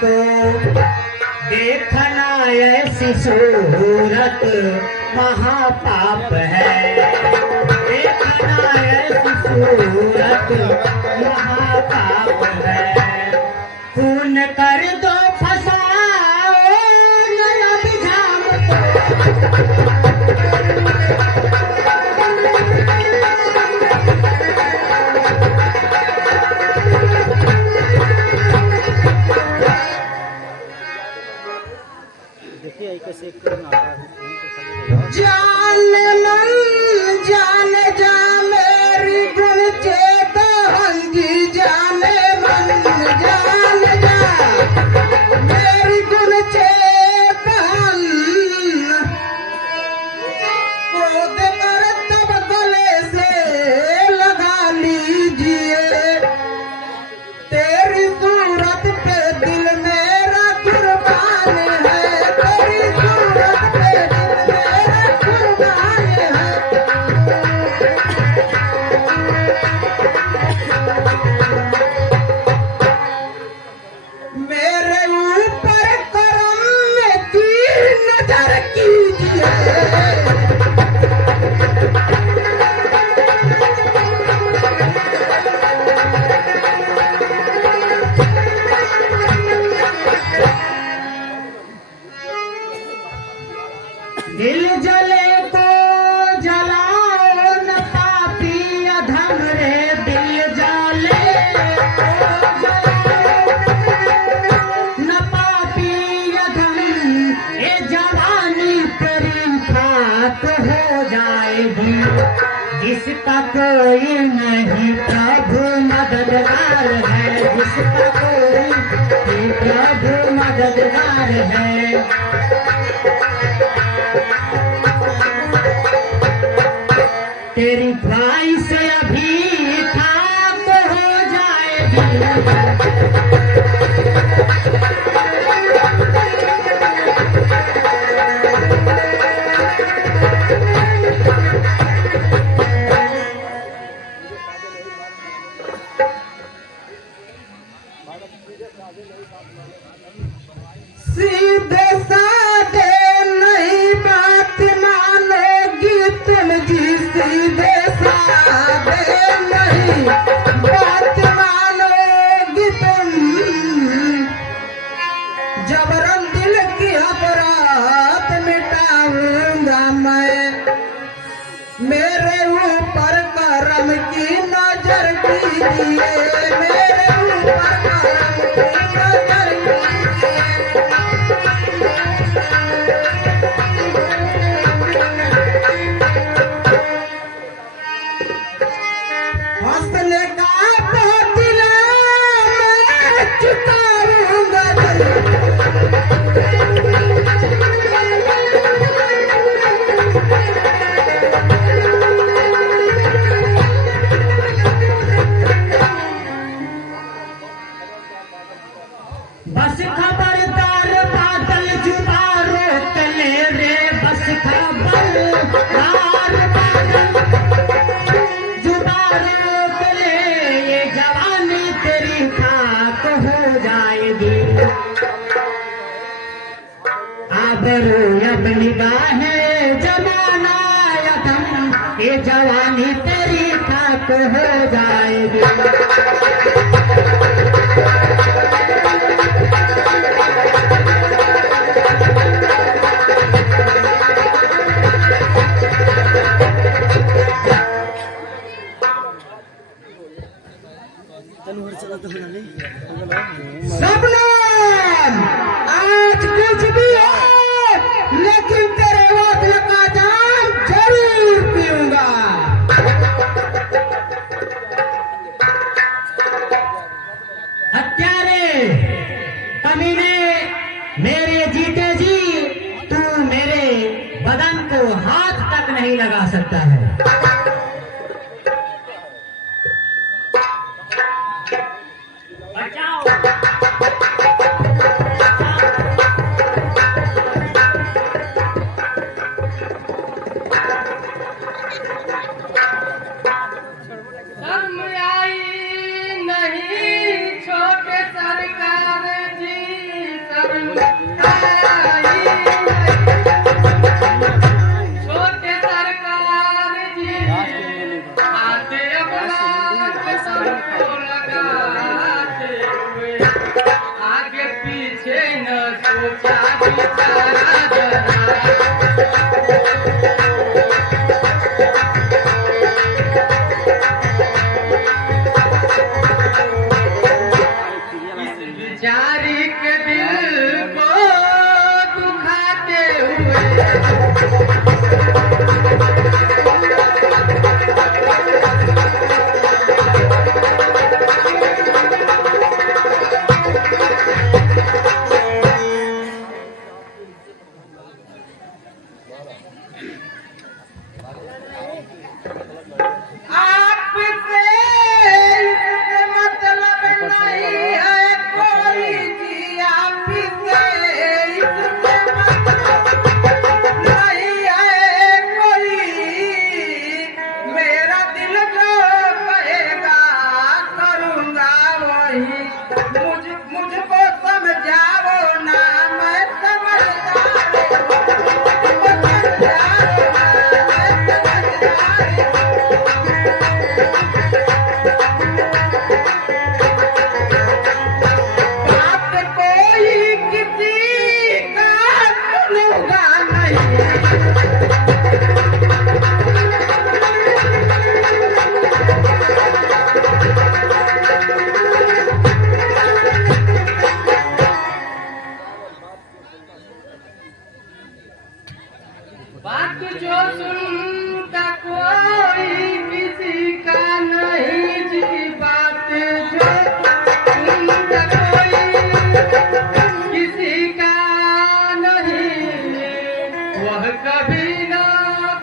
को देखना ऐसी सूरत महापाप है। देखना ऐसी सूरत महापाप है। खून कर दो फसाओ नया विधान को। जान मन जान जा मेरी गुण चेता हंजी जाने मन जान जा मेरी गुण चेतन क्रोध कर तब गले से लगा लीजिए। तेरी सूरत पे दिल मेरा कुर्बान है। तेरी सूरत पे दिल मेरा कुर्बान है। मेरे ऊपर करम में तीर नजर कीजिए। दिल जले को जलाओ न पापी अधम रे। दिल जले को जलाओ न पापी अधम। ये जवानी तेरी खाक हो जाएगी। जिसका कोई नहीं प्रभु मददगार है। जिसका कोई प्रभु मददगार है। तेरी ख्वाहिश अभी खाक हो जाएगी। सीधे साधे नहीं बात मानोगी तुम जी। सीधे साधे नहीं बात मानोगी तुम। जबरन दिल की अपराध मिटाऊंगा मैं। मेरे ऊपर करम की नजर कीजिए। मेरे ऊपर करम की नजर कीजिए। हंसने का दिल मैं चुकाऊंगा। बस खबरदार बादल जुबा रोक ले रे। बस खबरदार बादल जुबा रोक ले। ये जवानी तेरी खाक हो जाएगी। आबरू अब निगाहें जमाना यतम। ये जवानी तेरी खाक हो जाएगी। सबनम आज कुछ भी हो लेकिन तेरे वतन का जाम जरूर पीऊंगा। हत्यारे कमीने मेरे जीते जी तू मेरे बदन को हाथ तक नहीं लगा सकता है। शर्म आई नहीं छोटे सरकार जी। बात जो सुनता कोई किसी का नहीं जी, बात जो सुनता कोई किसी का नहीं, वह कभी ना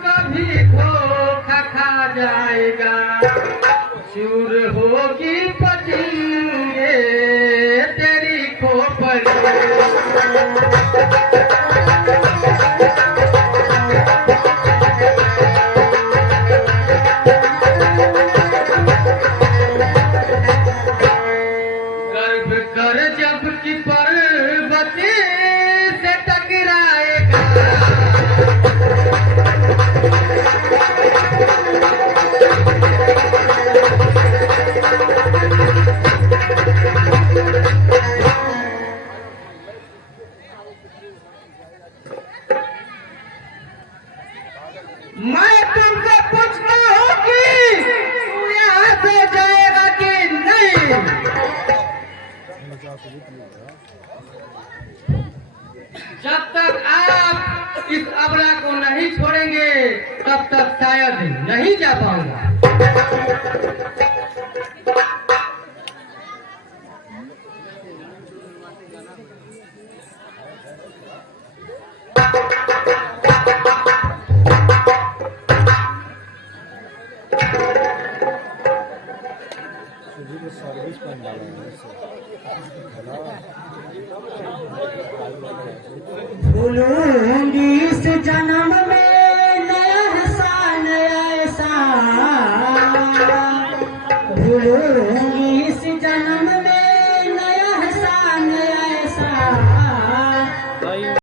कभी धोखा खा जाएगा। चूर होगी पटिंगे तेरी खोपड़ी। मैं तुमसे पूछता हूँ कि तू यहाँ से जाएगा कि नहीं? जब तक आप इस अबला को नहीं छोड़ेंगे तब तक शायद नहीं जा पाऊंगा। सर्विस पर भूलूंगी